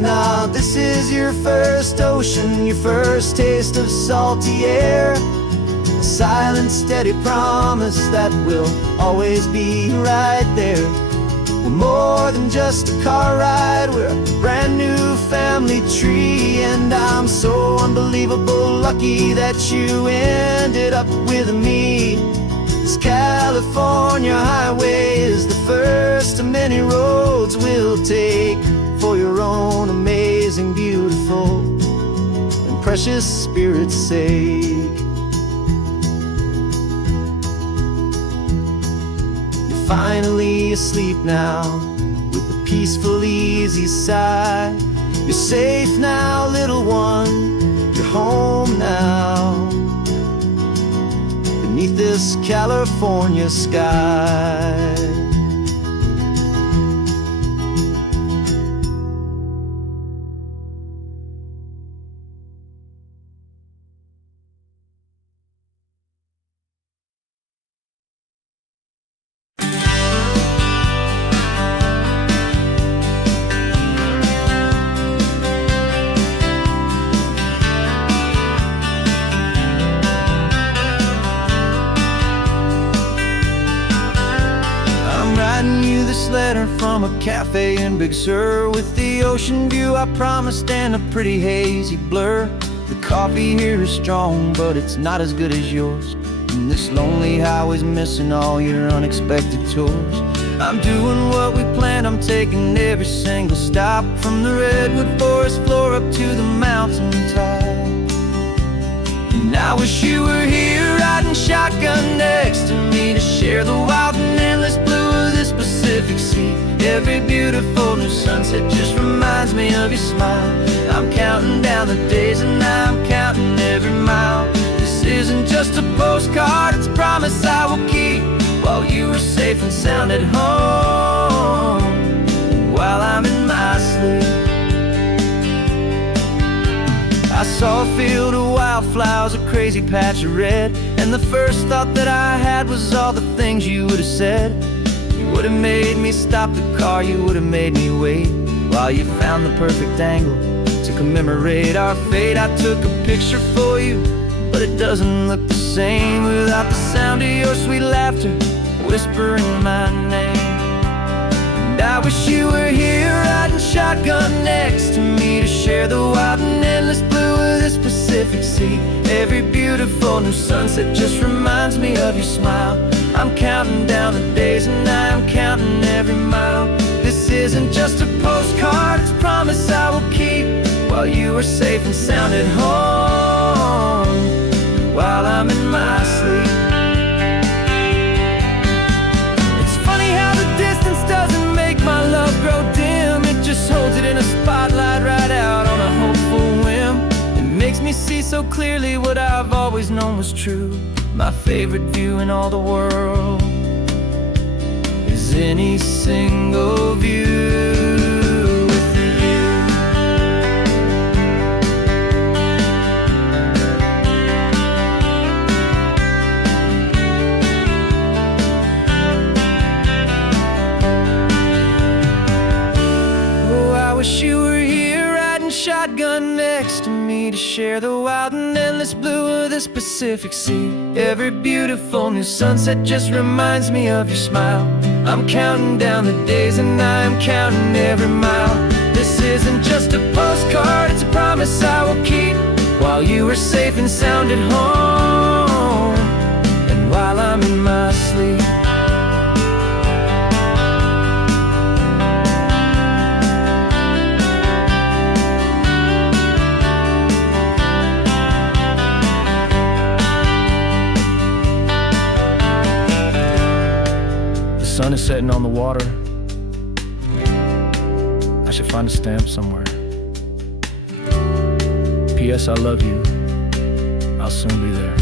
Now this is your first ocean, your first taste of salty air, a silent, steady promise that we'll always be right there. We're more than just a car ride, we're a brand new family tree. And I'm so unbelievable lucky that you ended up with me. This California highway is the first of many roads we'll take for your own amazing, beautiful, and precious spirit's sake. You're finally asleep now with a peaceful, easy sigh. You're safe now, little one, you're home now, beneath this California sky. This letter from a cafe in Big Sur, with the ocean view I promised and a pretty hazy blur. The coffee here is strong, but it's not as good as yours, and this lonely highway's missing all your unexpected tours. I'm doing what we planned, I'm taking every single stop, from the redwood forest floor up to the mountain top. And I wish you were here riding shotgun next to me, to share the wild and endless blue of this Pacific Sea. Every beautiful new sunset just reminds me of your smile. I'm counting down the days and I'm counting every mile. This isn't just a postcard, it's a promise I will keep, while you are safe and sound at home, while I'm in my sleep. I saw a field of wildflowers, a crazy patch of red, and the first thought that I had was all the things you would have said. You would have made me stop the car, you would have made me wait, while you found the perfect angle to commemorate our fate. I took a picture for you, but it doesn't look the same without the sound of your sweet laughter whispering my name. And I wish you were here riding shotgun next to me, to share the wild and endless blue of this Pacific Sea. Every beautiful new sunset just reminds me of your smile. I'm counting down the days and I'm counting every mile. This isn't just a postcard, it's a promise I will keep, while you are safe and sound at home, while I'm in my sleep. It's funny how the distance doesn't make my love grow dim, it just holds it in a spotlight right out on a hopeful whim. It makes me see so clearly what I've always known was true. My favorite view in all the world is any single view with you. Oh, I wish you were here riding shotgun next to me, to share the wild and endless blue of this Pacific Sea. Every beautiful new sunset just reminds me of your smile. I'm counting down the days and I'm counting every mile. This isn't just a postcard, it's a promise I will keep, while you are safe and sound at home, and while I'm in my sleep. The sun is setting on the water. I should find a stamp somewhere. P.S. I love you. I'll soon be there.